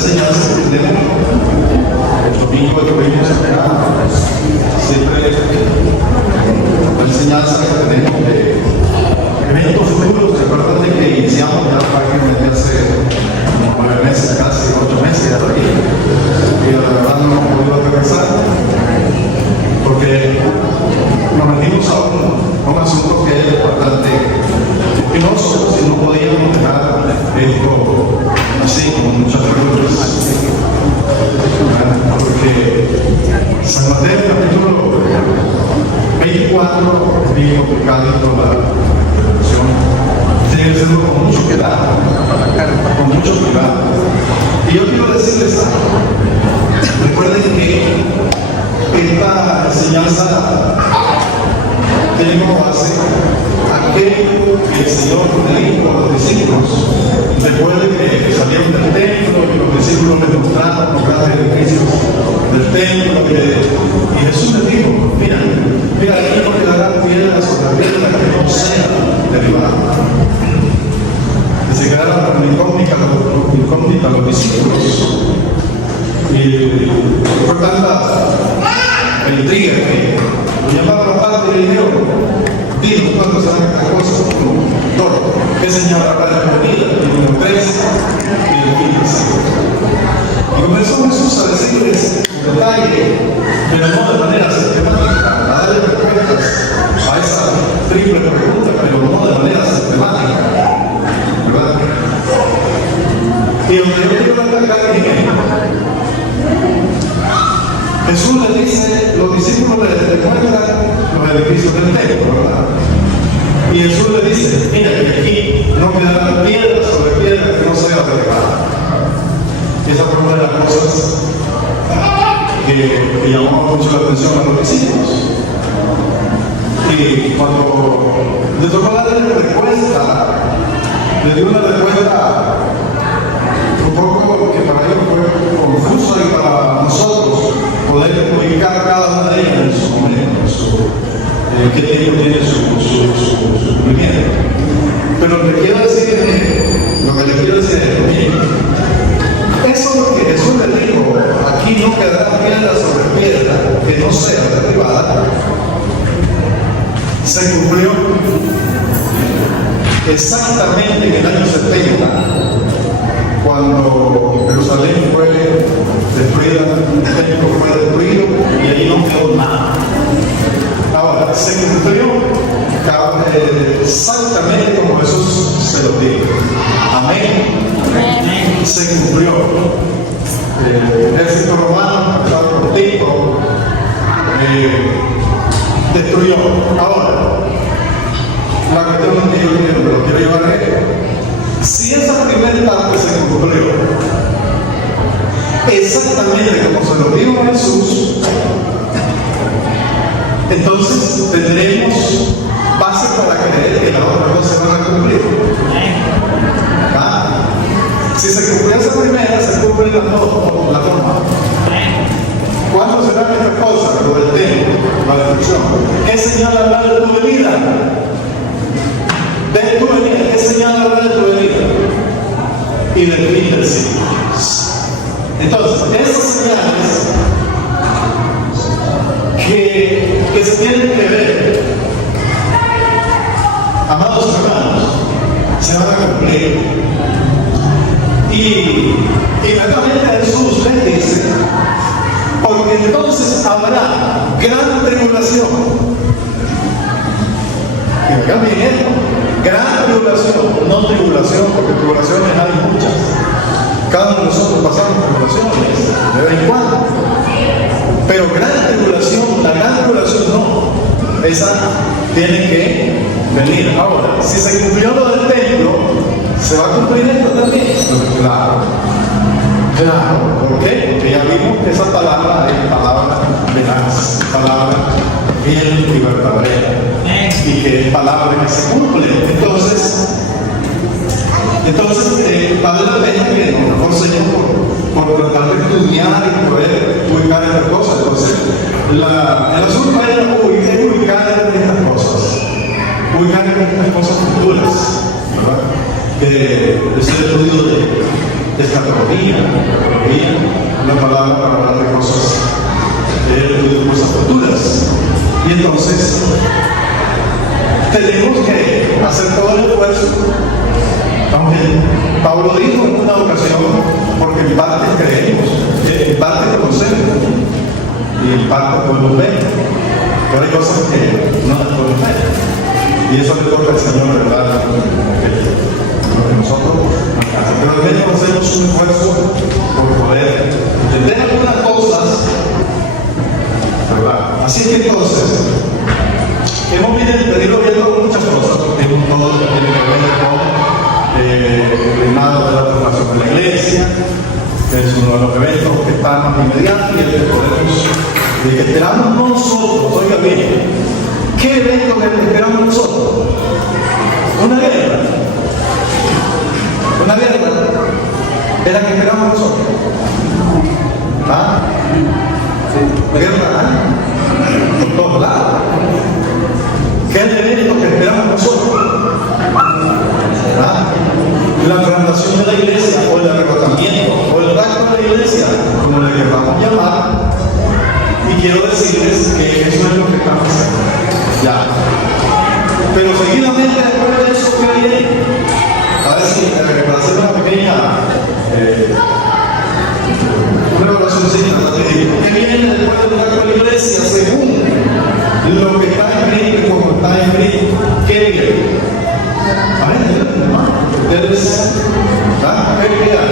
enseñanza que tenemos. El domingo tuvimos siempre la enseñanza que tenemos de eventos futuros. Recuerden de que iniciamos ya prácticamente hace como 9 meses, casi 8 meses de aquí. Y la verdad no hemos podido regresar porque nos metimos a un asunto que es bastante espinoso, si no podíamos dejar esto así, con muchas preguntas. Porque San Mateo capítulo 24 es bien complicado con la traducción. Tiene que serlo con mucho cuidado, con mucho cuidado. Y yo quiero decirles algo. Recuerden que esta enseñanza tiene como base aquello que el Señor le dijo a los discípulos después de que salieron del templo y los discípulos les mostraron los grandes edificios del templo y Jesús les dijo, mira, aquí no quedará piedra sobre piedra que no sea derribada. Y se quedaron con incógnita los discípulos. Y fue tanta intriga que lo llamaron aparte y le dijeron, dinos cuándo serán estas cosas. Doctor, ¿qué señal habrá en la venida? Y número 3 y el 15. Y comenzó Jesús a decirles en detalle, pero no de manera sistemática, a darle respuestas a esa triple pregunta, pero no de manera sistemática, ¿verdad? Y donde yo quiero atacar es Jesús le dice, los discípulos le muestran los edificios del templo, ¿verdad? Y Jesús le dice, mira que aquí no quedará piedra sobre piedra que no sea derribada. Y esa fue una de las cosas que llamó mucho la atención a los discípulos. Y cuando le tocó darle respuesta, le dio una respuesta un poco que para ellos fue confusa y para nosotros poder ubicar cada una de ellas en su momento, que tiene su cumplimiento. Pero lo que le quiero decir es, miren, eso es lo que Jesús le dijo, aquí no quedará piedra sobre piedra que no sea derribada, se cumplió exactamente en el año 70, cuando Jerusalén fue destruida, el templo fue destruido y allí no quedó nada. Ahora, se cumplió exactamente como Jesús se lo dijo. Amén. Se cumplió. El ejército romano, pasado por Tito, destruyó. Ahora, la cuestión que yo lo quiero llevar es, si esa primera parte se cumplió exactamente como se lo dijo Jesús, entonces tendremos base para creer que las otras cosas se van a cumplir. ¿Ah? Si se cumplió esa primera, se cumplen las dos, la forma. ¿Cuándo serán estas cosas? Lo del templo, la destrucción. ¿Qué señal habrá de tu venida? De tu venida, ¿qué señal habrá de tu venida? Y del fin del siglo. Entonces, esas señales que se tienen que ver, amados hermanos, se van a cumplir. Y inmediatamente Jesús les dice, porque entonces habrá gran tribulación. Y acá viene gran tribulación, no tribulación, porque tribulaciones hay muchas. Cada uno de nosotros pasamos tribulaciones de vez en cuando. Pero gran tribulación, la gran tribulación no. Esa tiene que venir. Ahora, si se cumplió lo del templo, ¿se va a cumplir esto también? Claro. Claro. ¿Por qué? Porque ya vimos que esa palabra es palabra veraz, palabra fiel y verdadera. Y que es palabra que se cumple. Entonces vale la pena que nos mejor Señor por tratar de estudiar y poder ubicar estas cosas. Entonces, el asunto es ubicar estas cosas futuras, ¿verdad? Que es el estudio de esta cosa. venía una palabra para hablar de cosas futuras. Y entonces tenemos que hacer todo el esfuerzo. También Pablo dijo en una ocasión, porque en parte creemos, en parte conocemos y en parte podemos ver, pero hay cosas que no las podemos ver, y eso le toca al Señor, ¿verdad? Que nosotros no alcanza, pero al menos hacemos un esfuerzo por poder entender algunas cosas, ¿verdad? Así que entonces hemos venido viendo muchas cosas, porque es un todo que tiene que ver con el reinado de la formación de la iglesia, que es uno de los eventos que está más inmediato y el que podemos, el que esperamos nosotros. Oiga bien, ¿qué evento que esperamos nosotros? Una guerra es la que esperamos nosotros. ¿Ah? Guerra, ¿eh? Por todos lados. ¿Qué es el evento que esperamos nosotros? ¿Ah? La plantación de la iglesia, o el arrebatamiento, o el rapto de la iglesia, como le queramos llamar. Y quiero decirles que eso es lo que estamos haciendo. Ya. Pero seguidamente después de eso, ¿qué viene? A ver si, para hacer una pequeña una evaluación sencilla, ¿qué viene después del rapto de la iglesia? Según lo que está escrito y como está escrito, ¿qué viene? Ustedes, ¿ah? ¿Qué queda?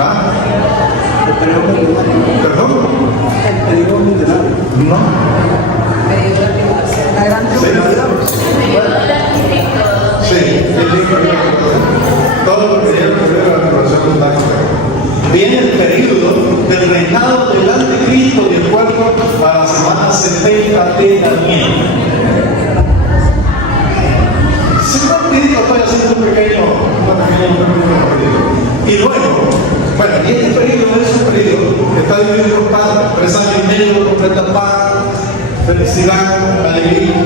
¿Ah? ¿Perdón? El periodo milenario. No. La gran tribulación. Sí, todo lo que lleva a la tribulación está. Viene el periodo del reinado del anticristo de acuerdo a la semana 70 de Daniel. Estoy haciendo un pequeño y luego, bueno, y este periodo es un periodo que está dividido por partes, 3 años y medio, completa paz, felicidad, alegría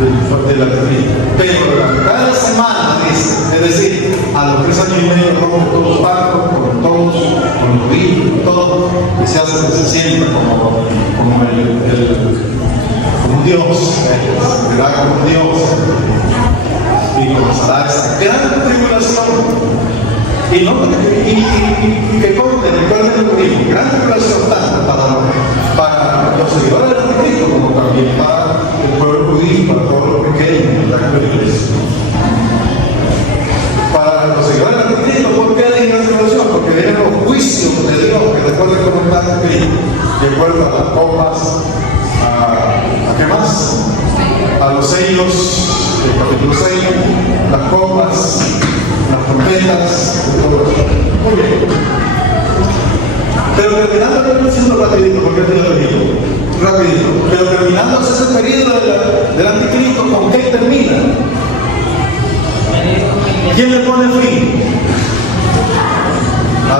de la vida. Pero cada semana dice, es decir, a los 3 años y medio rompe todos los pactos, con todos, con los vivos, todo, y se hace que se sienta como un Dios, ¿verdad? Como Dios. Y comenzará esa gran tribulación. Y que conte, recuerden lo que digo, gran tribulación tanto para los seguidores del anticristo como también para el pueblo judío, para todos los pequeños, la iglesia. Para los seguidores del anticristo, ¿por qué hay gran tribulación? Porque vienen los juicios de Dios, que recuerden cómo está escrito, de acuerdo a las copas, ¿a qué más? A los sellos. El capítulo 6, las copas, las trompetas, todo eso. Muy bien. Pero terminando, lo diciendo rapidito, porque te lo digo, rapidito. Pero terminando ese periodo del anticristo, ¿con qué termina? ¿Quién le pone fin? A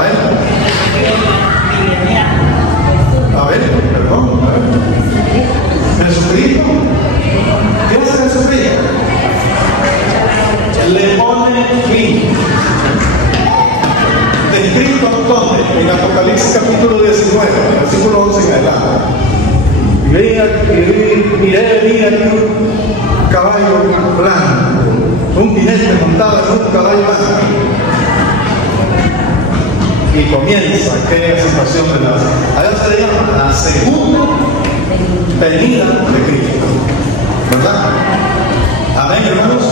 ver, perdón. Jesucristo. ¿Qué hace Jesucristo? Le pone fin. Descrito ¿dónde? En Apocalipsis capítulo 19, versículo 11 en adelante. Miré venir aquí un caballo blanco, un jinete montado en un caballo blanco. Y comienza aquella situación de a veces se llama la segunda venida de Cristo. ¿Verdad? Amén, hermanos.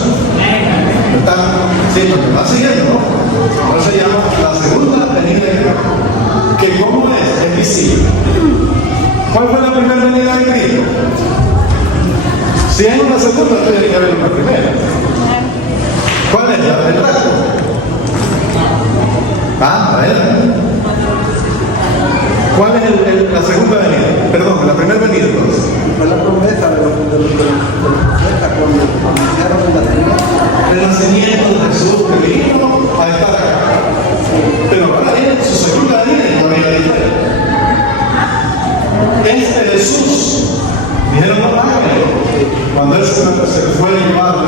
¿Están siguiendo? ¿No? Ahora se llama la segunda venida de Cristo. ¿Que cómo es? Es visible. ¿Cuál fue la primera venida de Cristo? Si es una segunda, tiene que haber una primera. ¿Cuál es la del rapto? A ver. ¿Cuál es la segunda venida? Perdón, la primera venida entonces. Fue la promesa de los profetas cuando anunciaron el nacimiento de Jesús que vino a estar acá. Pero para él, su segunda venida no era diferente. Este Jesús, dijeron los ángeles, cuando él se fue llevado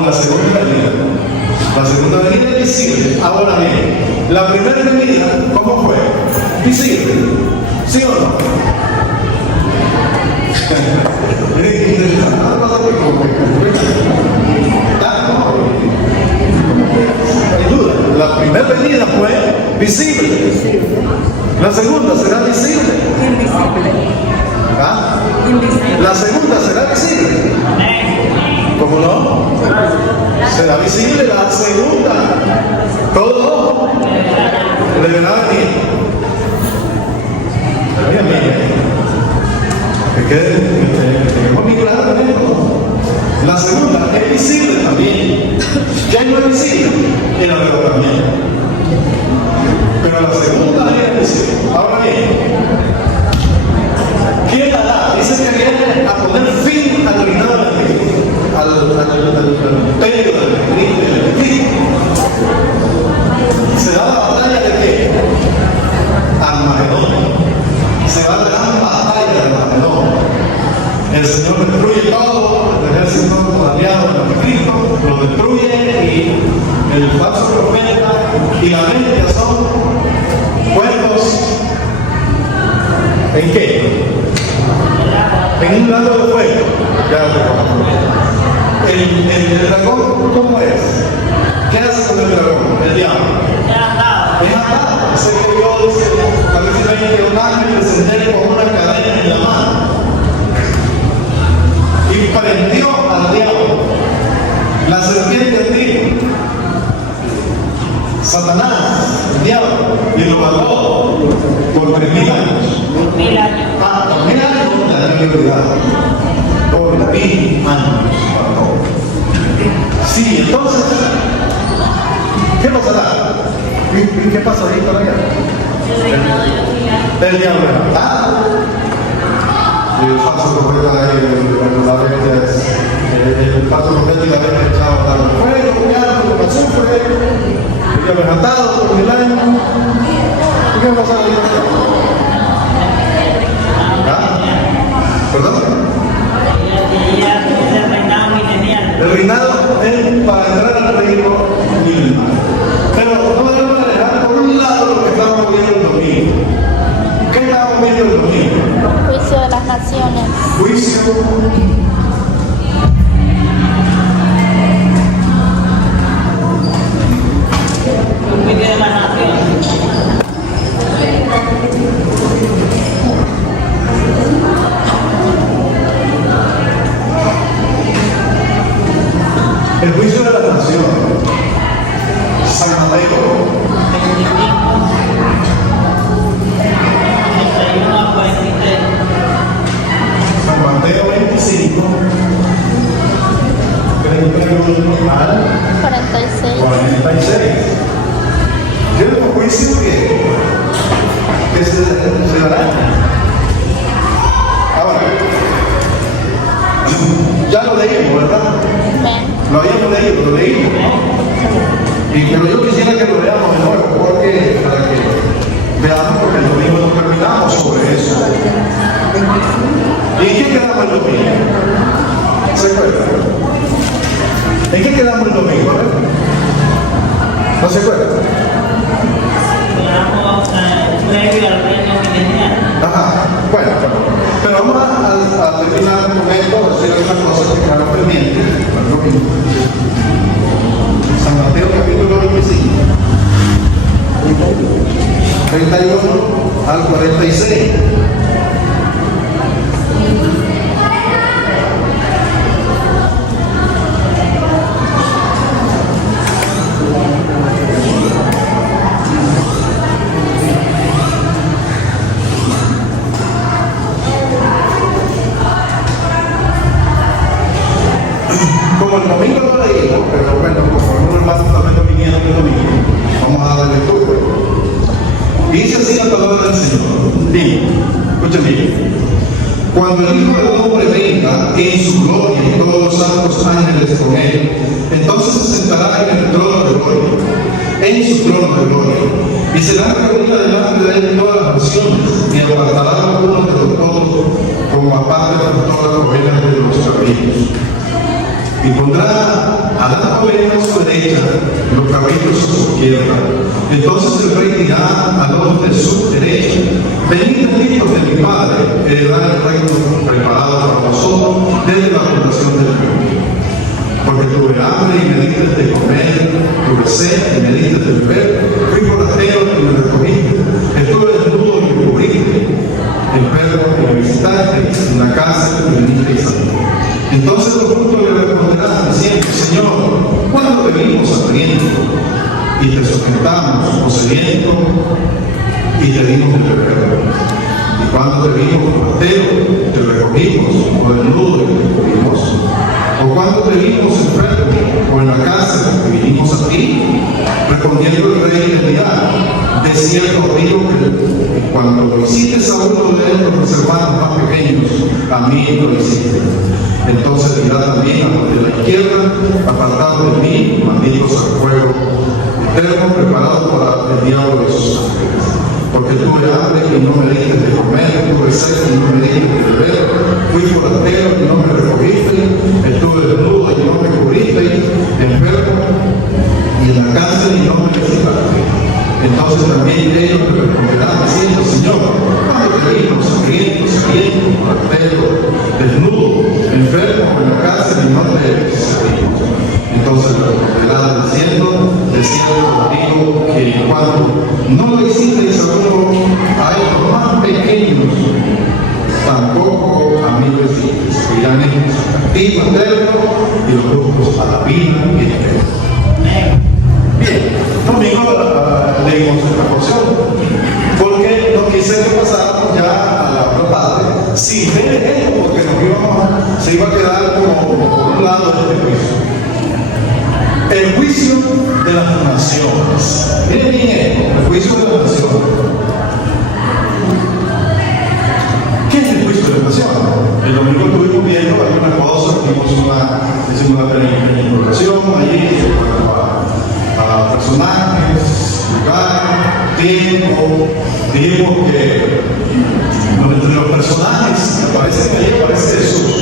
con la segunda venida. La segunda venida es visible. Ahora bien, la primera venida, ¿cómo fue? Visible. ¿Sí o no? Miren qué interesante. No hay duda. La primera venida fue visible. La segunda será visible. Invisible. ¿Ah? Invisible. La segunda será visible. ¿Cómo no? Será visible la segunda. Todo le verá venir. Mira, mira. Que quedemos muy claros en esto. La segunda es visible también. Ya no es visible, el arrebatamiento. Pero la segunda es visible. Ahora bien, ¿quién hará? Dice que viene a poner fin al reinado del Espíritu, al imperio del Espíritu. Se da la batalla de qué? Armagedón. Se da la gran batalla de Armagedón. El Señor destruye todo, el ejército aliado del Cristo lo destruye y el falso profeta y la bestia son puestos ¿en qué? En un lago de fuego. El dragón, ¿cómo es? ¿Qué hace con el dragón? El diablo. Es atado. Ese que Dios dice, a veces ven que un ángel descender con una cadena en la mano y prendió al diablo. La serpiente antigua, Satanás, el diablo, y lo mató por 3.000 años. 1000 años. Ah, 2.000 años la antigüedad. Por 1.000 años. Sí, entonces, ¿qué pasará? ¿Qué pasa ahí con allá? El diablo es matado. El falso profeta el falso profeta y la bestia echado a dar fuego, ya lo que pasó fue el diablo es matado por 1.000 años. ¿Y qué va a pasar ahí? ¿Perdón? El reinado es para entrar al reino mínimo. Pero no debemos dejar por un lado lo que estamos viendo el domingo. ¿Qué estamos viendo el domingo? Juicio de las naciones. Juicio. De la nación. El juicio de la nación. San Mateo. San Mateo 25. Creo que al 46. 46. Tiene un juicio que se dará. Ahora, ya lo leímos, ¿verdad? Amén. Lo habíamos leído, lo leímos. Pero yo quisiera que lo veamos de nuevo, porque para que veamos, porque el domingo no terminamos sobre eso. ¿Y en qué quedamos el domingo? ¿Se acuerdan? ¿En qué quedamos el domingo? ¿No se acuerdan? Ajá, bueno, pero vamos a terminar el momento, decir algunas cosas que quedaron pendientes. San Mateo capítulo 25, 31 al 46. Como el domingo lo leímos, pero bueno, como algunos hermanos también vinieron el domingo, vamos a darle lectura. Dice así la palabra del Señor. Digo, escuchen bien. Cuando el Hijo del Hombre venga en su gloria y todos los santos ángeles con él, entonces se sentará en el trono de gloria, en su trono de gloria, y será reunida delante de él todas las naciones, y apartará a unos de los otros, como aparte de todas las ovejas de los cabritos. Y pondrá al derecha, los cabritos a su izquierda. Entonces el rey dirá a los de su derecha: venid benditos de mi Padre, heredad el reino preparado para vosotros desde la fundación del mundo. Porque tuve hambre y me diste de comer, tuve sed y me diste de beber, fui forastero y me recogiste, estuve desnudo y me cubriste, enfermo y me visitaste, en la cárcel y vinisteis a mí. Entonces los justos le responderán diciendo: Señor, ¿cuándo te vimos hambriento y te sustentamos, o sediento y te dimos de beber? Y cuando te vimos forastero, te recogimos, o desnudo y te cubrimos. ¿O cuando te vimos enfermo o en la cárcel y vinimos a ti? Respondiendo el rey le dirá: de cierto digo que cuando lo hiciste a uno de los hermanos más pequeños, a mí lo hiciste. Entonces dirá también a los de la izquierda: apartados de mí, malditos al fuego eterno preparado para el diablo y sus ángeles. Porque tuve hambre y no me diste de comer, tuve sed y no me diste de beber, fui forastero y no me recogiste, estuve desnudo y no me cubriste, enfermo y en la cárcel y no me visitaste. Entonces también ellos me responderán diciendo: Señor, ¿cuándo te vimos hambriento, sediento, forastero, desnudo, enfermo en la cárcel y no te visitamos? Entonces le responderá diciendo: de cierto digo que cuando no lo hicisteis a uno a estos más pequeños, tampoco a mí lo hicisteis. Irán ellos al castigo eterno y los justos a la vida eterna. Bien, domingo leímos esta porción porque no quise que pasáramos ya a la otra parte sin ver esto, porque se iba a quedar como por un lado este juicio. El juicio de las naciones. Miren bien esto, el juicio de las naciones. ¿Qué es el juicio de las naciones? El domingo estuvimos viendo algunas cosas, hicimos una pequeña introducción allí a personajes, lugar, tiempo. Dijimos que entre los personajes que aparecen allí aparece Jesús.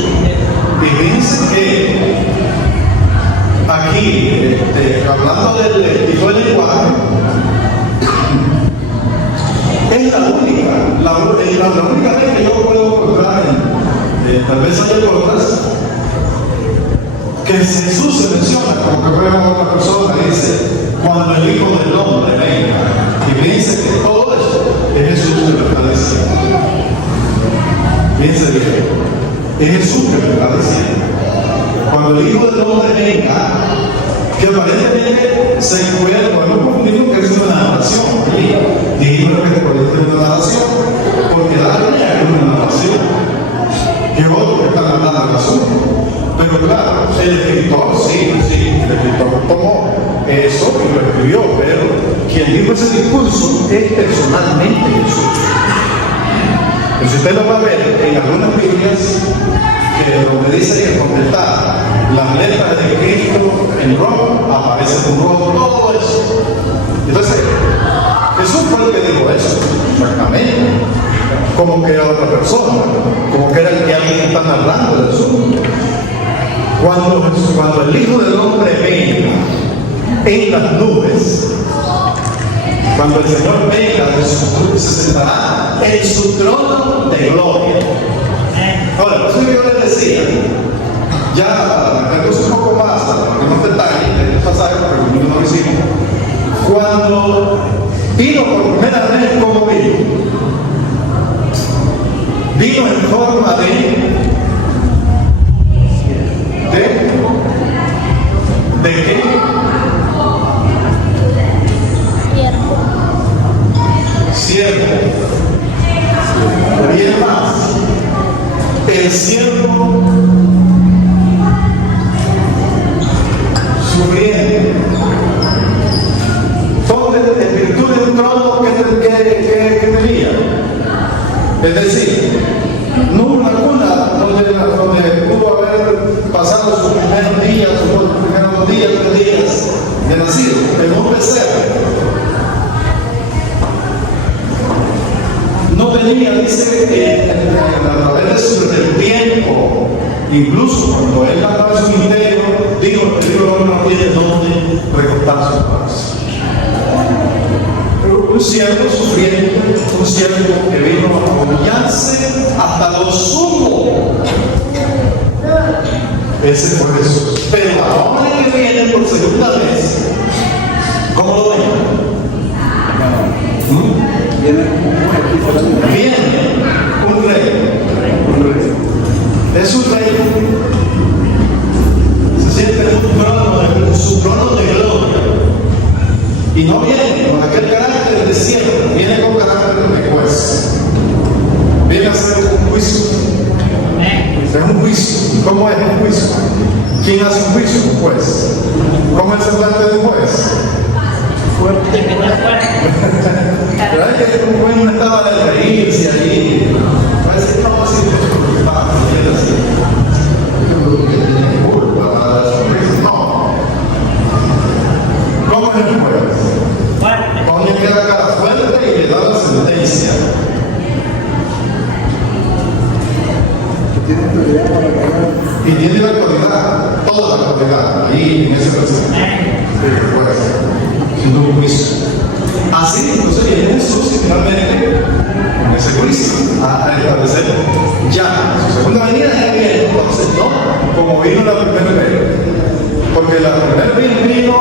Y fíjense que aquí, hablando del tipo de lenguaje, es la única vez que yo puedo encontrar, tal vez haya otras, que Jesús se menciona, como que vemos a otra persona, dice: cuando el Hijo del Hombre venga. Y fíjense que todo eso es Jesús que lo está diciendo. Fíjense bien, es Jesús que lo está diciendo. Cuando el Hijo del Hombre venga, que aparentemente se encuentra, no hemos confundido que es una narración. Dijimos que puede ser una narración, porque la Biblia es una narración, que otros están hablando del asunto. Pero claro, el escritor, sí, el escritor tomó eso y lo escribió, pero quien dijo ese discurso es personalmente Jesús. Pero si usted lo va a ver en algunas Biblias, donde dice que completar las letras de Cristo en rojo, aparece con rojo todo eso. Entonces, Jesús fue el que dijo eso, exactamente. Como que era otra persona, como que era el que alguien está hablando del asunto. Cuando el Hijo del Hombre venga en las nubes, cuando el Señor venga, se sentará en su trono de gloria. Ahora, por eso yo les decía, ya me puse un poco más a algunos detalles de este pasaje, porque no lo hicimos. Cuando vino por primera vez como vino en forma ¿de qué? Siervo. Y es más, el siervo sufriendo. En virtud de un trono que tenía. Es decir, no una cuna donde pudo haber pasado sus primeros días, sus primeros 2 días, 3 días de nacido, en un pesebre. No tenía, dice, a través del tiempo, incluso cuando él andaba en su ministerio, dijo: el Hijo del Hombre no tiene dónde prestar su corazón. Un siervo sufriente, un siervo que vino a humillarse hasta lo sumo. Ese fue Jesús. Pero el hombre que viene por segunda vez, ¿cómo lo ven? Viene un Viene un rey. Es un rey. Se siente en su trono de gloria. Y no viene con aquel carácter de siervo, viene con carácter de juez. Viene a hacer un juicio. Es un juicio. ¿Cómo es un juicio? ¿Quién hace un juicio? Un juez. ¿Cómo es el semblante de un juez? Fuerte. ¿Verdad que un juez no estaba de reírse allí? Parece que no, así, no. ¿Cómo es el juez? Pone que la cara fuerte y le da la sentencia. Y tiene la autoridad, toda la autoridad, ahí en ese versículo. Pues, siendo un juicio. Así, entonces viene Jesús y finalmente, con ese juicio, a establecer ya su segunda venida ya viene, entonces, ¿no? Como vino la primera vez. Porque la primera vez vino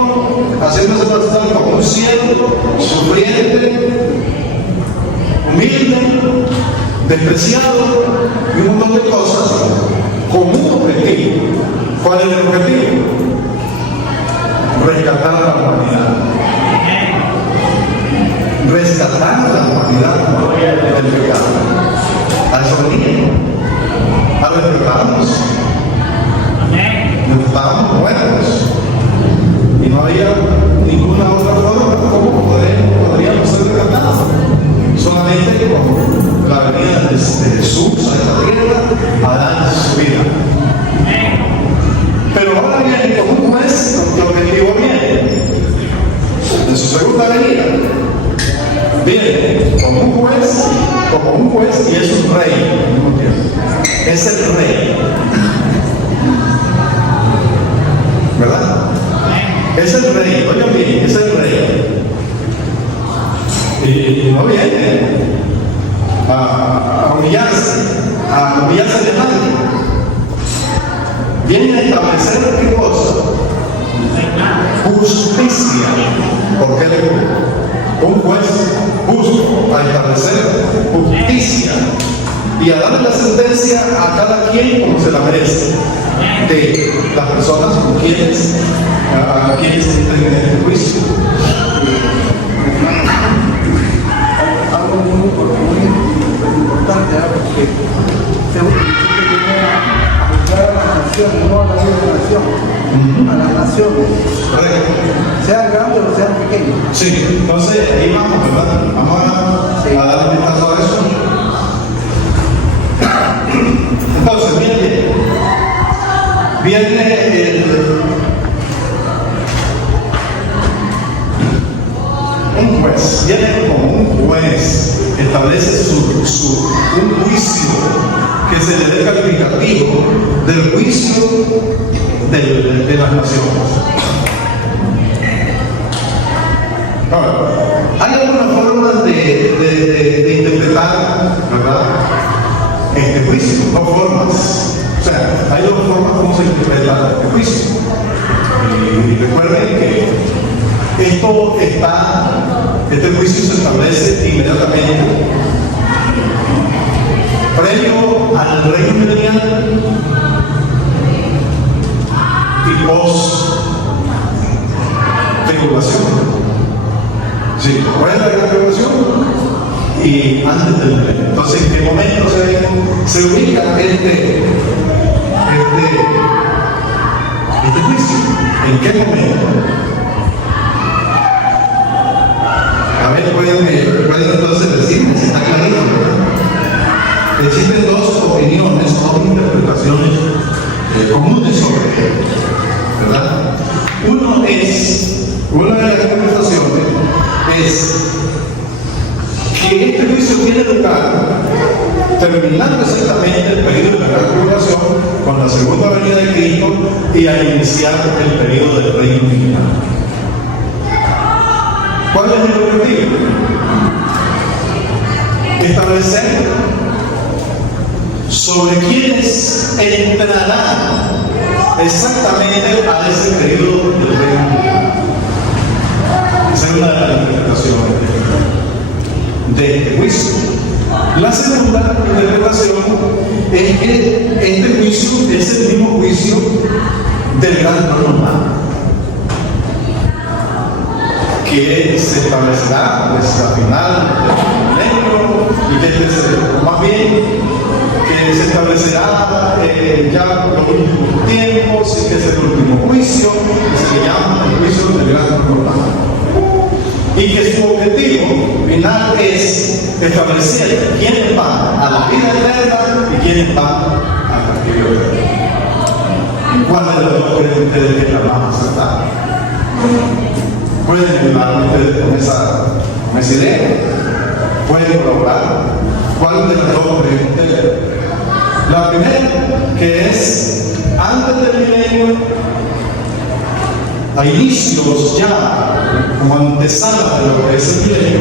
haciéndose pasar como un siervo, sufriente, humilde, despreciado y un montón de cosas con un objetivo. ¿Cuál es el objetivo? Rescatar a la humanidad. Rescatar a la humanidad del pecado. A eso venía. A rescatarnos. Estábamos muertos. Y no había ninguna otra forma como podríamos ser rescatados. Solamente con la venida de Jesús a esta tierra a darnos su vida. Pero ahora viene como un juez, el objetivo viene de su segunda venida. Viene como un juez y es un rey al mismo tiempo. Es el rey. ¿Verdad? Es el rey, oigan bien, es el rey. Y no viene a humillarse de nadie. Viene a establecer qué cosa? Justicia. ¿Por qué le digo? Un juez justo a establecer justicia y a darle la sentencia a cada quien como se la merece de las personas con quienes entren en este juicio. Algo muy importante, porque según que viene a juzgar a las naciones, no a la misma nación, a las naciones, sean grandes o sean pequeños. Sí, entonces ahí vamos, ¿verdad? Vamos a dar un vistazo a eso. Entonces, miren, viene un juez, viene como un juez, establece un juicio que se le dé calificativo del juicio de las naciones. Ahora, hay algunas formas de interpretar, ¿verdad?, este juicio, dos formas. O sea, hay dos formas como se interpreta este juicio. Y recuerden que este juicio se establece inmediatamente previo al reino milenial y post tribulación. Sí, después de la gran tribulación y antes del milenio. Entonces, ¿en qué momento se ubica este juicio? ¿En qué momento? A ver, pueden entonces decirme si está clarito. Existen dos opiniones, dos interpretaciones comunes sobre él, ¿verdad? Una de las interpretaciones es que este juicio tiene lugar terminando exactamente el periodo de la gran tribulación con la segunda venida de Cristo y al iniciar el periodo del reino milenial. ¿Cuál es el objetivo? Establecer sobre quiénes entrarán exactamente a ese periodo del reino. Esa es una de las interpretaciones de este juicio. La segunda interpretación es que este juicio es el mismo juicio del gran trono humano, que se establecerá pues, al final del milenio y que más bien que se establecerá ya los últimos tiempos y que es el último juicio, que se le llama el juicio del gran trono humano. Y que su objetivo final es establecer quiénes van a la vida eterna y quiénes van a la vida eterna. ¿Cuál de los dos creen ustedes que es la más acertada? Pueden ayudarme ustedes con esa idea. Pueden colaborar. ¿Cuál de las dos creen ustedes? La primera, que es antes del milenio, a inicios ya, como antesala de lo que es el milenio,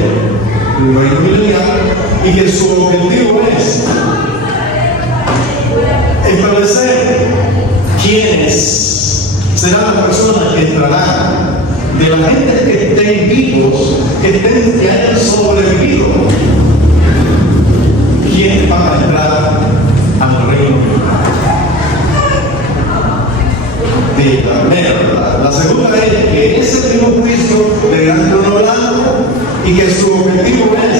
el reino milenial, y que su objetivo es establecer quiénes serán las personas que entrarán, de la gente que estén vivos, que hayan sobrevivido, quiénes van a entrar al reino milenial. La segunda es que es el mismo juicio de gran trono blanco y que su objetivo es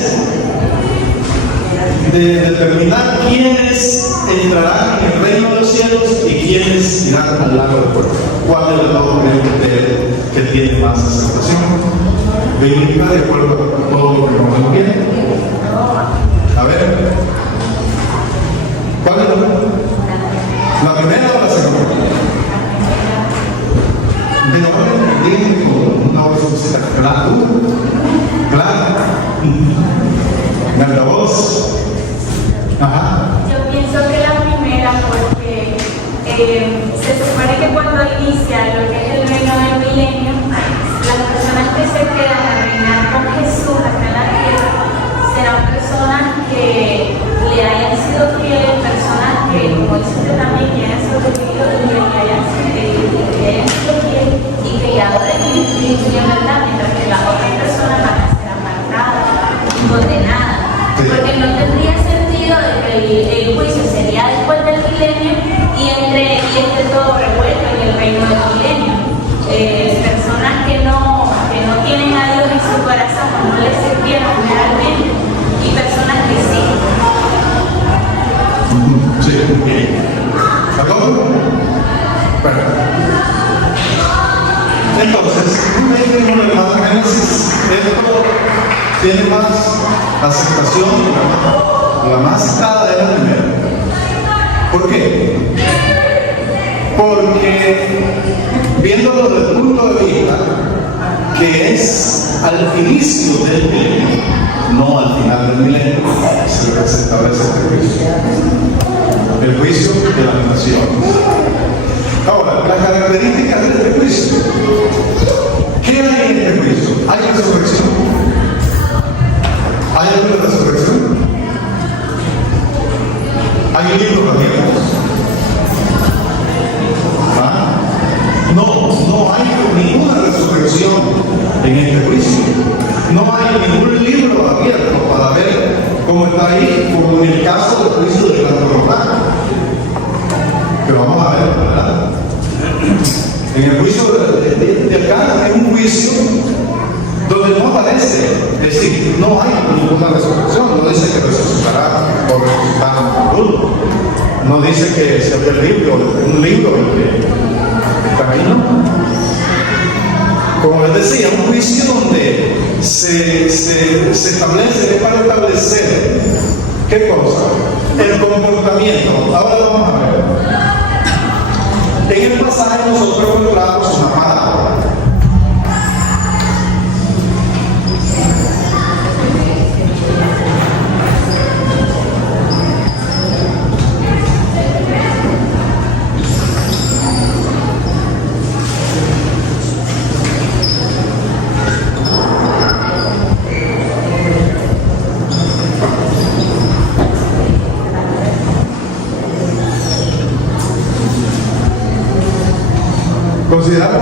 de determinar quiénes entrarán en el reino de los cielos y quiénes irán al lago de fuego. ¿Cuál de los dos creen ustedes que tiene más aceptación bíblica de acuerdo a todo lo que nos tiene? A ver, ¿cuál de los dos? ¿La primera o la segunda? De orden, díganme una vocecita clara. Clara. Gana voz. Ajá. Yo pienso que la primera, porque se supone que cuando inicia lo que es el reino del milenio, las personas que se quedan a reinar con Jesús acá en la tierra serán personas que le hayan sido fieles, personas que, como dice usted también, que hayan sobrevivido y que hayan sido fieles y que ya adoren en espíritu y en verdad, mientras que las otras personas van a ser apartadas, condenadas, porque no tendría sentido de que el juicio sería después del milenio y esté todo revuelto en el reino del milenio. Personas que no tienen a Dios en su corazón, no le sirvieron realmente, y personas que sí. Sí, bien. ¿De acuerdo? Bueno. Entonces, en el Génesis, esto tiene más aceptación, la más aceptada de la primera. ¿Por qué? Porque, viéndolo desde el punto de vista que es al inicio del milenio, no al final del milenio, se establece este juicio. El juicio de las naciones. Ahora, las características de este juicio. ¿Qué hay en este juicio? ¿Hay resurrección? ¿Hay alguna resurrección? ¿Hay libros abiertos? ¿Ah? No hay ninguna resurrección en este juicio. No hay ningún libro abierto para ver cómo está ahí, como en el caso del juicio del gran trono blanco. Pero vamos a ver, ¿verdad? En el juicio de acá es un juicio donde no aparece, es decir, no hay ninguna resurrección, no dice que resucitará o resucitará uno, no dice que se abre un libro que está ahí, ¿no? Como les decía, un juicio donde se establece, es para establecer, ¿qué cosa? El comportamiento. Ahora lo vamos a ver. En el pasaje nosotros encontramos una parábola.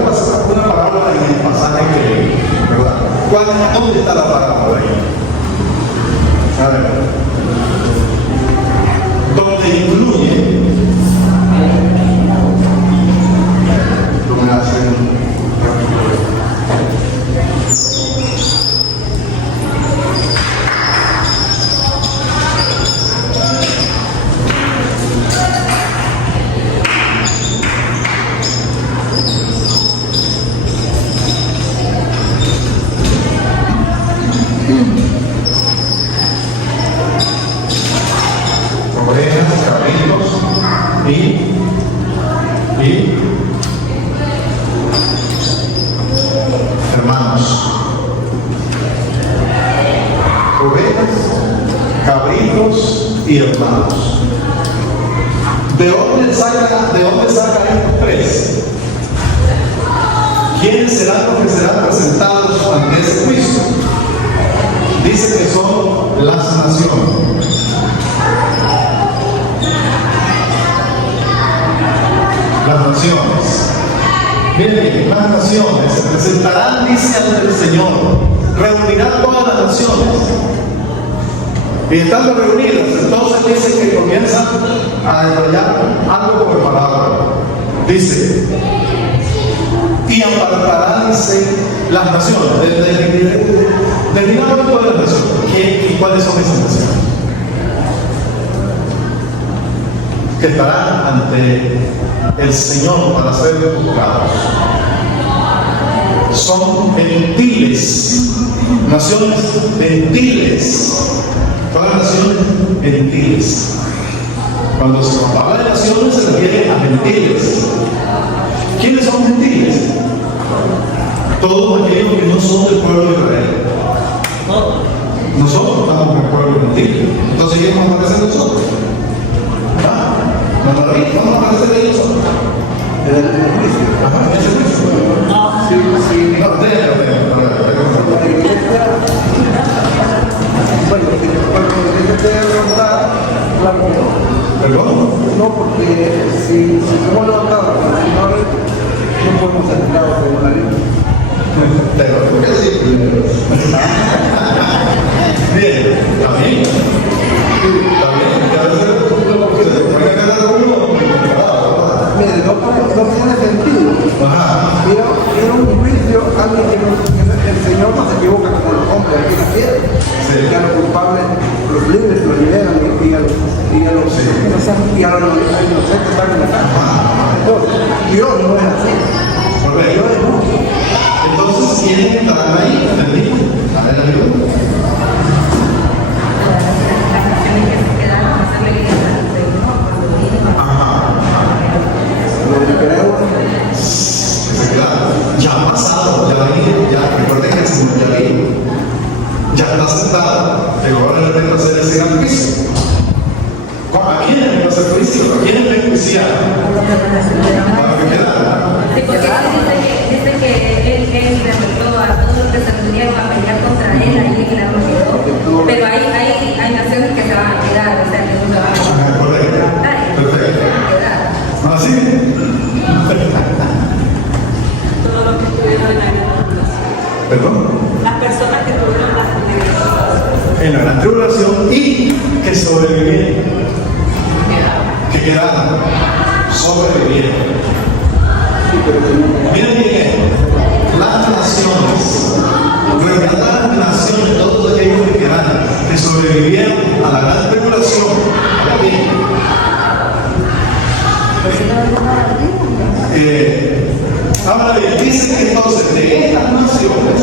una parábola en el pasaje que leí, ¿verdad? ¿Dónde está la parábola ahí? A ver. Donde incluye, tú me haces ovejas, cabritos y hermanos. Ovejas, cabritos y hermanos. ¿De dónde saca estos tres? ¿Quiénes serán los que serán presentados ante ese juicio? Dice que son las naciones. Las naciones. Miren, las naciones se presentarán, dice, ante el Señor. Reunirán todas las naciones. Y estando reunidas, entonces dice que comienzan a desarrollar algo como palabra. Dice, y apartarán, dice, las naciones. Definamos todas las naciones. ¿Y cuáles son esas naciones? Que estarán ante el Señor para ser juzgados. Son gentiles, naciones gentiles, todas las naciones gentiles. Cuando se habla de naciones se refiere a gentiles. ¿Quiénes son gentiles? Todos aquellos que no son del pueblo de Israel. Nosotros estamos en el pueblo gentil. Entonces, ¿quién nos parece a nosotros? ¿No nos parece de ellos? En el juicio. Ajá, en ese juicio. Sí. No, La iglesia, bueno, cuando la iglesia te levantar, claro que no. ¿Perdón? No, porque si somos levantados por el Señor, no podemos ser esclavos según la ley. Pero, ¿por qué sí? Bien, también. También, que a veces se puede quedar uno. Mire, no tiene sentido. Ajá. Mira un juicio, alguien que el Señor no se equivoca como los hombres aquí en la tierra. Sí. Que a los culpables los libres los liberan y a los inocentes están en la cárcel. Entonces, Dios no es así. Correcto. Dios es justo. Entonces, ¿quiénes estarán ahí? ¿Entendí? A ver, amigo. Ya ha pasado, ya recuerden que el Señor ya está sentado, pero ahora le tengo que hacer ese gran juicio. ¿A quiénes le va a hacer juicio? ¿A quiénes le enjuiciar? ¿Para que quedaran? Sí, porque dice que él derrotó a todos los que se reunieron a pelear contra él ahí en la multitud, pero hay naciones que se van a quedar, o sea, que no se van a Correcto. Perfecto. quedar. ¿Así? Todos los que estuvieron en la gran tribulación. ¿Perdón? Las personas que tuvieron la tribulación. En la gran tribulación y que sobrevivieron. Que quedaron. Sobrevivieron. Miren bien, las naciones, las naciones, todos aquellos que quedaron, que sobrevivieron a la gran tribulación, ahora bien, dice que entonces de estas naciones,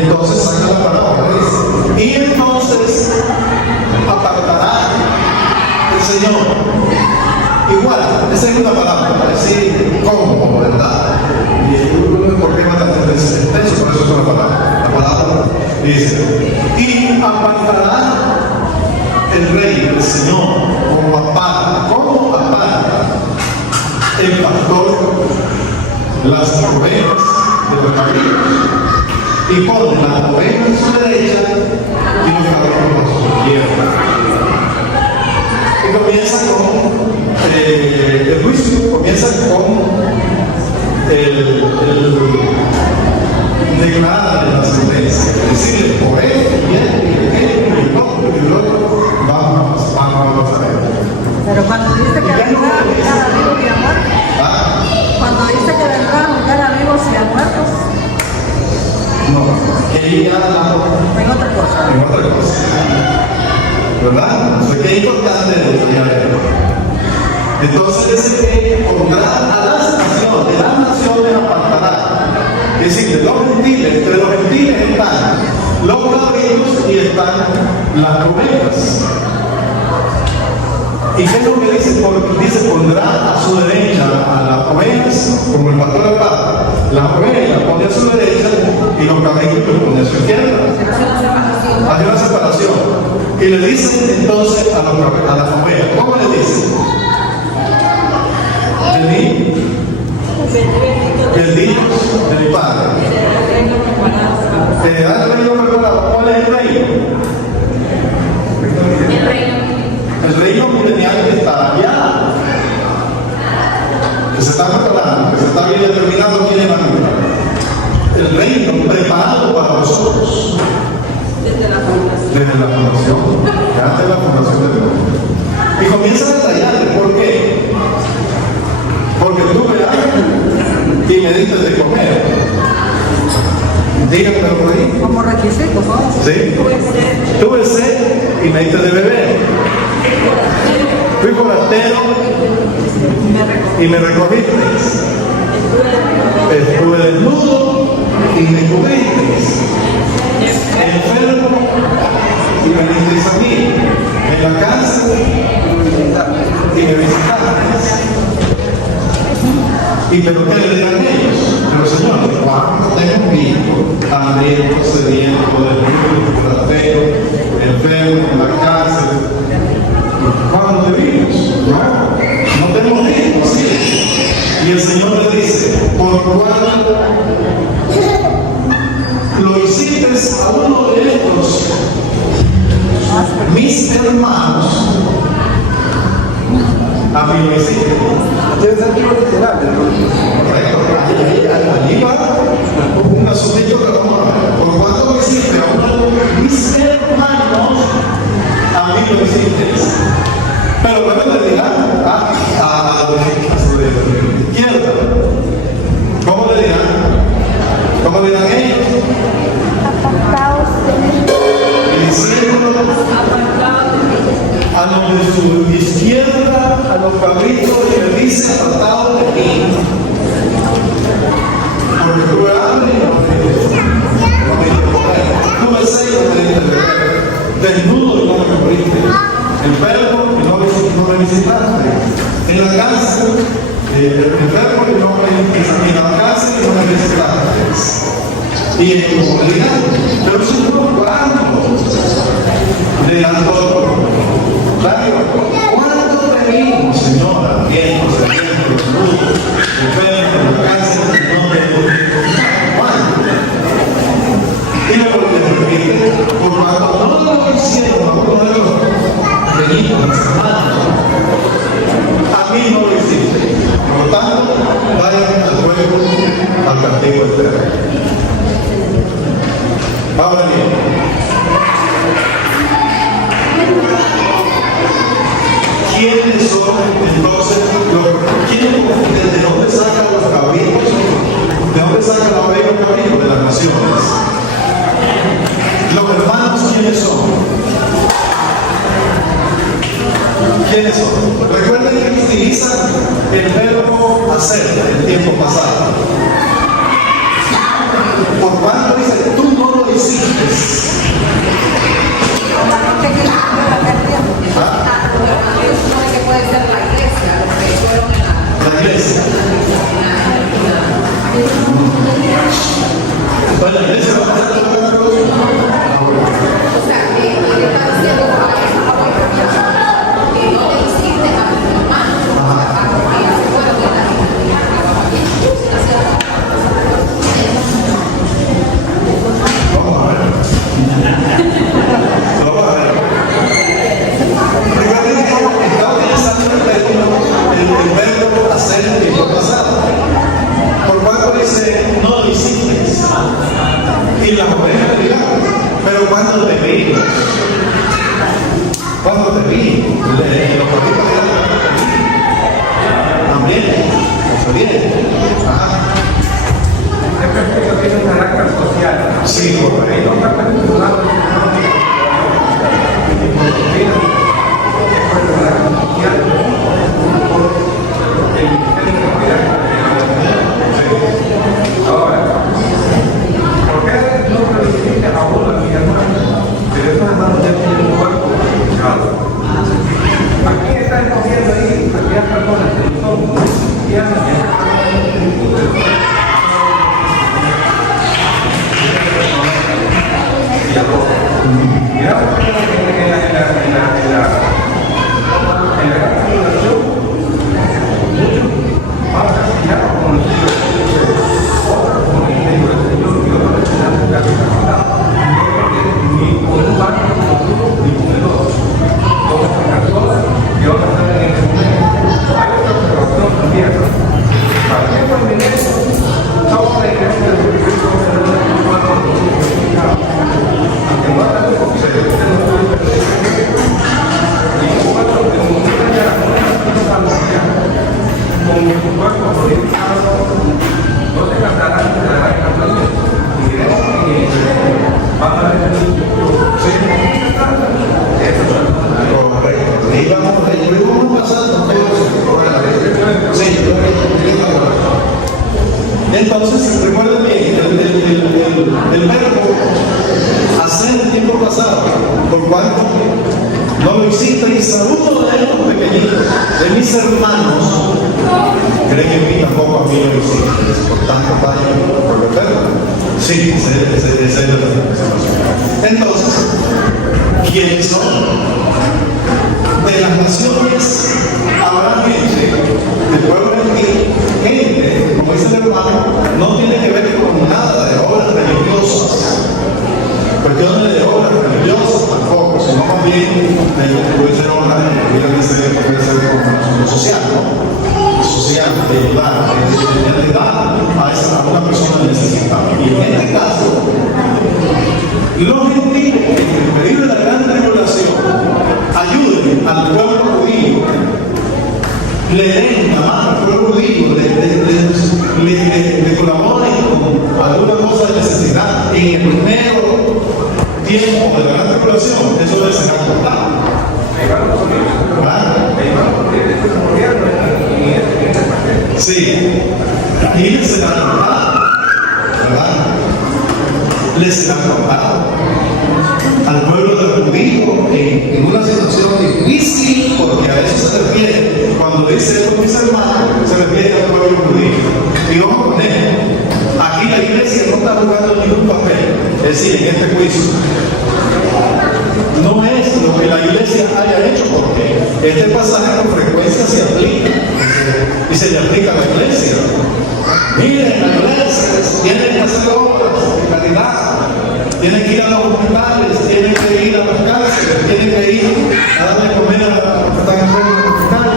entonces saca la palabra, dice, y entonces apartará el Señor. Igual, esa es una palabra para decir cómo, ¿verdad? Y ¿por qué va a tener ese texto? Por eso es una palabra. La palabra dice, y apartará el Rey, el Señor, como aparta el pastor las ovejas de los cabritos, y pone las ovejas a su derecha y los cabritos a su izquierda. Y comienza con el juicio comienza con el declarar la sentencia, decirle por esto y el otro, vamos a ver. Pero cuando dice que vendrá a juzgar a vivos y a muertos, cuando dice que vendrá a juzgar a vivos y a muertos, no, que ya en otra cosa. en otra cosa, ¿verdad? Eso es importante detallar. Entonces dice que pondrá a las naciones, de las naciones apartará. Es decir, de los gentiles, entre los gentiles están los cabritos y están las ovejas. ¿Y qué es lo que dice? Porque dice, pondrá a su derecha a las ovejas, como el pastor de paz. Las ovejas las pone a su derecha y los cabritos los pone a su izquierda. Hace una separación. Y le dice entonces a las ovejas, ¿cómo le dice? Benditos de mi Padre. ¿Cuál es el reino? El reino milenial que está allá, que se está preparando, que se está bien determinando quién es la vida. El reino preparado para nosotros. Desde la fundación, antes de la fundación del mundo. Y comienza a detallarle, ¿por qué? Porque tuve hambre y me diste de comer. Dígamelo por ahí. Como requisito, ¿no? ¿Sí? Tuve sed y me diste de beber. Fui forastero y me recogisteis. Estuve desnudo y me cubristeis. Enfermo y me vinisteis aquí. En la cárcel y me visitasteis. ¿Y pero qué le dirán ellos? Pero Señor, ¿cuánto tengo visto? Hambriento, sediento, desnudo, forastero, enfermo, en la cárcel. ¿Cuándo te vimos? No te hemos visto, ¿sí? Y el Señor le dice, por cuanto lo hiciste a uno de estos, mis hermanos, a mí lo hiciste. Debe ser tipo literal, Correcto. Allí va un asunto que vamos a ver. Por cuanto lo hiciste a uno de mis hermanos, a mí lo hiciste. Pero luego le dirán a su izquierda. ¿Cómo le dirán? ¿Cómo le dirán ellos? Apartaos de mí. Diciendo a los de su izquierda, a los cabritos, y le dice, apartados de mí. Porque tuve hambre y no me diste comer. Tuve sed y no me diste beber. Desnudo y no me cubriste. Enfermo y no me visitaste. En la cárcel, enfermo y no me visitaste. En la cárcel y no me visitaste. Y en tu comunidad. Pero si no, ¿cuánto? Le dan todo. ¿Cuánto te vimos, Señora? Viendo, saliendo, desnudo, enfermo, en la cárcel y no me visitaste. ¿Cuánto? Y luego le repite, por cuanto no lo hicieron a uno de los venidos, las hermanas, a mí no lo hiciste. Por lo tanto, vayan al fuego, al castigo eterno. Ahora bien, ¿quiénes son entonces de dónde sacan los cabritos? ¿De dónde sacan la oveja y cabrito? De las naciones. Los hermanos, ¿quiénes son? ¿Quiénes son? Recuerden que utilizan el verbo hacer en tiempo pasado. Por cuanto dice, tú no lo hiciste. La iglesia. Bueno, la iglesia va a hacer Recuerden que está utilizando el término hacer el tiempo pasado. Por cuanto dice, no lo hiciste. Y la ovejas le dirán, pero cuando te vi, cuando te vi, los corritos dirán, también, eso bien. Ajá. Tiene un carácter social. Sí, correcto. Ahora, ¿por qué no recibiste a uno de mis hermanos? Pero esos hermanos ya tienen un cuerpo purificado. ¿A quién está escogiendo ahí? Aquellas personas que no son cristianas, que Entonces, recuerden bien, el verbo hacer el tiempo pasado, por cuanto no lo hicisteis a uno de los pequeñitos, de mis hermanos, creen en mí, tampoco a mí lo hicisteis. Por tanto, vayan por el verbo. Sí, ese es el verbo. Entonces, ¿quiénes son? De las naciones habrá gente, del pueblo gentil, gente, como dice el hermano, no tiene que ver con nada de obras religiosas, cuestiones de obras religiosas tampoco, sino más bien puede ser obras puede ser como asunto social, ¿no? Social, de ayudar, de ayudar a una persona necesitada. Y en este caso, los gentiles, en el periodo de la gran tribulación, ayuden al pueblo judío, le den la mano al pueblo judío, le colaboren con alguna cosa de necesidad en el primero tiempo de la gran tribulación, eso les será contado. Sí, y les será contado, ¿verdad? Les será contado al pueblo del judío en una situación difícil, porque a eso se refiere, cuando dice esto mis hermanos, se refiere al pueblo judío. Y vamos a poner, aquí la iglesia no está jugando ningún papel, es decir, en este juicio. No es lo que la iglesia haya hecho, porque este pasaje con frecuencia se aplica, y se le aplica a la iglesia. Miren, la iglesia tienen que hacer obras de caridad, tienen que ir a los hospitales, tienen que ir a las cárceles, tienen que ir a darle comer a los que están enfermos en el hospital,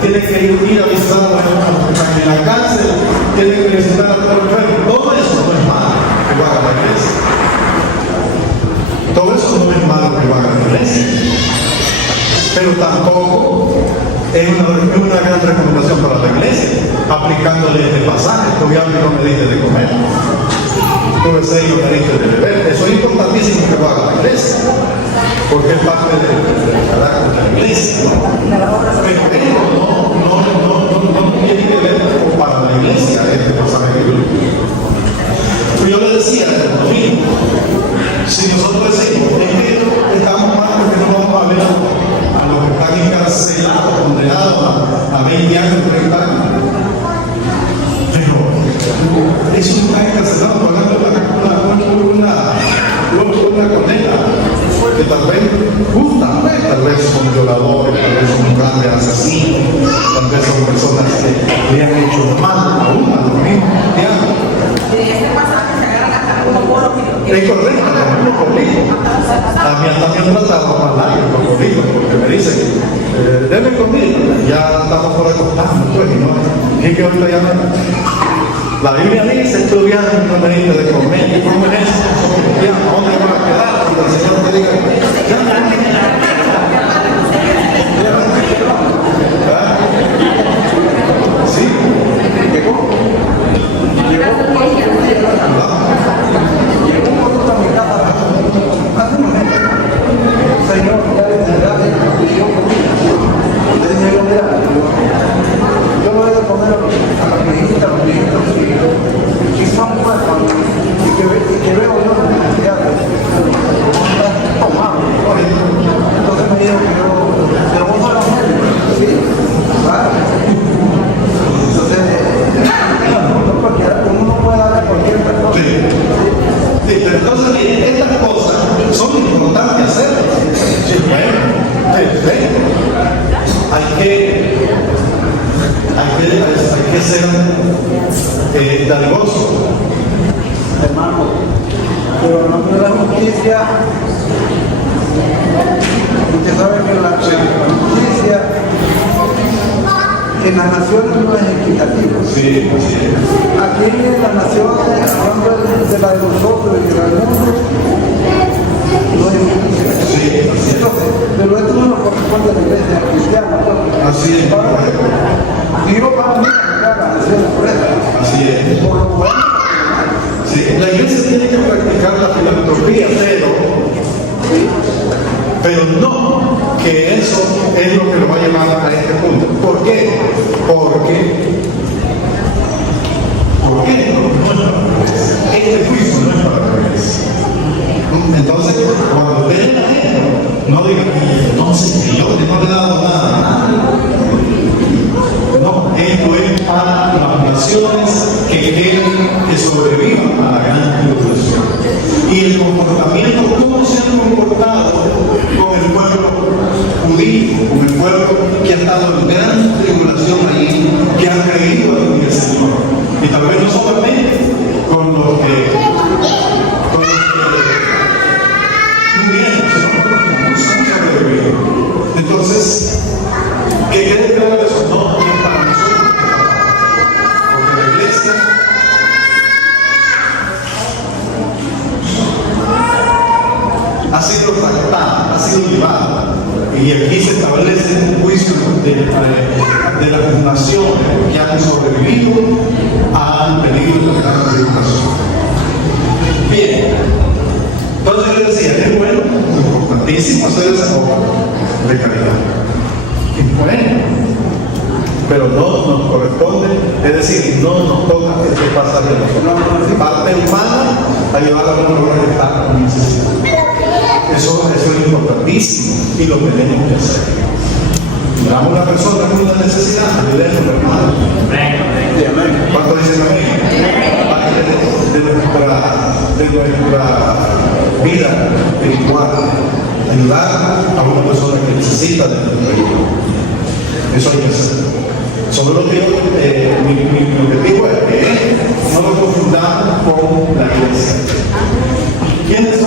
tienen que ir a visitar a los que están en la cárcel, tienen que visitar a todos los enfermos. Todo eso no es malo que lo haga la iglesia. Todo eso no es malo que lo haga la iglesia. Pero tampoco es una gran recomendación para la iglesia, aplicándole este pasaje. Tu hambre no me diste de comer, tu deseo no me diste de beber. Eso es importantísimo que lo haga la iglesia, porque es parte del carácter de la iglesia, ¿no? Pero no tiene que ver para la iglesia este pasaje bíblico. Pero yo le decía desde el domingo, si nosotros decimos, es que estamos mal porque no vamos a ver a los que están encarcelados, condenados a 20 años, 30 años. Pero eso no está encarcelado pagando una condena que tal vez justa, tal vez son violadores, tal vez son grandes asesinos, tal vez son personas que le han hecho mal aún a los mismos cristianos. Es correcto, como político. También tratado más largo con políticos, porque me dicen, debe comida, ya estamos por acostarnos, pues, y no ¿Y qué ahorita ya la Biblia dice, estudiando no veniste de comer, y comer eso, ya, ¿a dónde van a quedar? Cuando el Señor te diga, ¿sí? Llegó un poco a mi casa hace un momento. Señor, ya le dije yo, mira, yo voy a poner a los viejitos, y son buenos, y que veo yo ya tomado. Entonces me dijo que yo, pero vos sos la mujer, ¿sí? ¿Vale? Entonces, uno no puede darle a cualquier persona. Sí. Sí, pero entonces, miren, estas cosas son importantes hacer. Sí, bueno, perfecto. Hay que ser dadivoso. Hermano, pero no de la justicia, usted sabe que la justicia en las naciones no es equitativa. Sí, sí. Aquí en las naciones, hablando de la de nosotros y de la del mundo, no es justicia. Sí, así es. Entonces, pero esto no nos corresponde a la iglesia cristiana. Así es. Dios va a venir a juzgar a las naciones por eso. Así es. Por lo bueno. Sí, la iglesia tiene que practicar la filantropía, pero no que eso es lo que lo va a llevar a este punto. ¿Por qué? Porque no es para la iglesia. Este juicio no es para la iglesia. Entonces, cuando ven la gente, no digan, entonces yo no le he dado nada. No, esto es para las naciones que quieren que sobrevivan a la gran tribulación. Y el comportamiento, ¿cómo se han comportado con el pueblo judío, con el pueblo que ha estado en gran tribulación allí, que ha creído en el Señor? Y tal vez no solamente con los que murieron, sino con los que no se han sobrevivido. Entonces, ¿qué quede claro eso? No, no es para nosotros, porque la iglesia ha sido tractada, ha sido llevada, y aquí se establece un juicio de las naciones que han sobrevivido al peligro de la tribulación. Bien, entonces yo decía, es bueno, importantísimo hacer esa obra de caridad. Es bueno, pero no nos corresponde, es decir, no nos toca este pasar de nosotros. Parte humana a llevar a una obra que está con necesidad. Eso es importantísimo y lo tenemos que hacer. Miramos a una persona con una necesidad, ayudemos, hermano. ¿Cuánto dicen amén? Parte de nuestra vida espiritual, ayudar a una persona que necesita de nuestra ayuda. Eso hay que hacer. Sobre lo que mi objetivo es que no lo confundamos con la iglesia. ¿Quiénes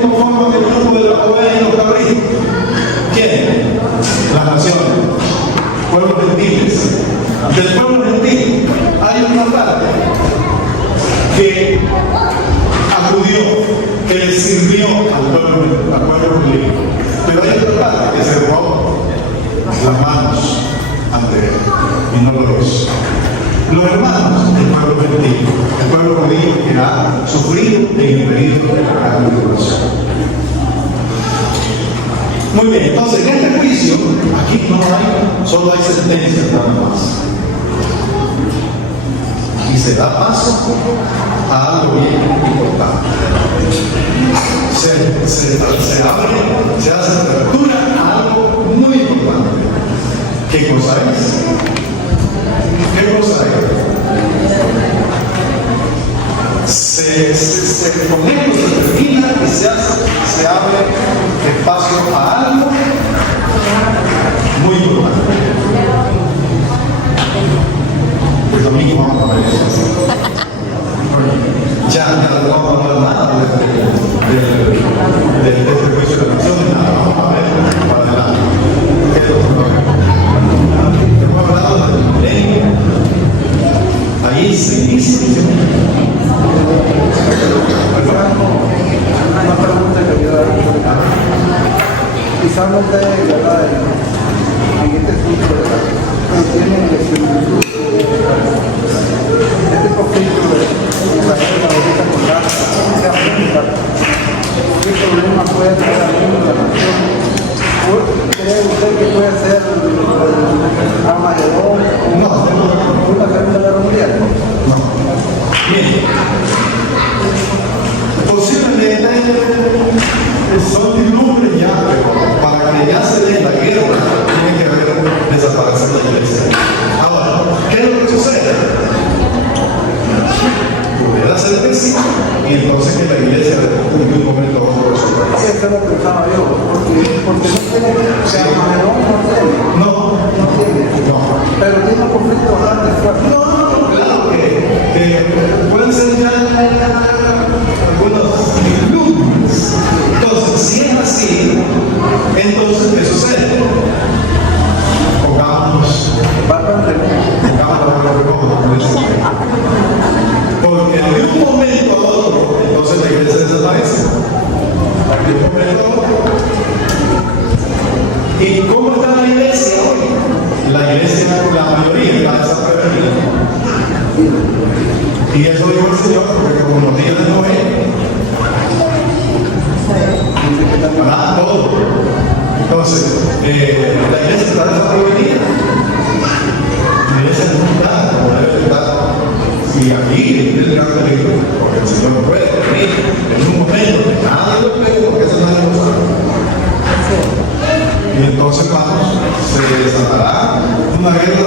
conforman el grupo de la oveja y los cabritos? ¿Quiénes? Las naciones, pueblos gentiles. Del pueblo gentil hay una parte que acudió, que le sirvió al pueblo judío. Pero hay otra parte que se robó las manos ante él y no lo hizo. Los hermanos del pueblo gentil, el pueblo judío que ha sufrido en el periodo de la gran tribulación. Muy bien, entonces en este juicio, aquí no hay, solo hay sentencias nada más. Y se da paso a algo bien importante. Se abre, se hace apertura a algo muy importante. ¿Qué cosa es? ¿Qué cosa es? Con esto se termina y se abre espacio a algo muy importante. Pues domingo vamos a ver eso. Ya no vamos a hablar nada de este juicio de la nación, nada, vamos a ver para adelante. Hemos hablado del milenio, claro que pueden ser ya algunos lunes. Entonces, si es así, entonces, ¿qué sucede? Pongámonos porque de un momento a otro, entonces la iglesia desaparece. De un momento a otro. ¿Y cómo está la iglesia hoy? La iglesia, la mayoría, está desaparecida. Y eso dijo el Señor, porque como los días de Noé, para todo. Entonces, la iglesia está desaparecida. La iglesia no está como debe estar. Y aquí es el gran peligro, porque el Señor puede venir en un momento que nada lo cree, porque eso nadie lo sabe. Y entonces, vamos, se desatará una guerra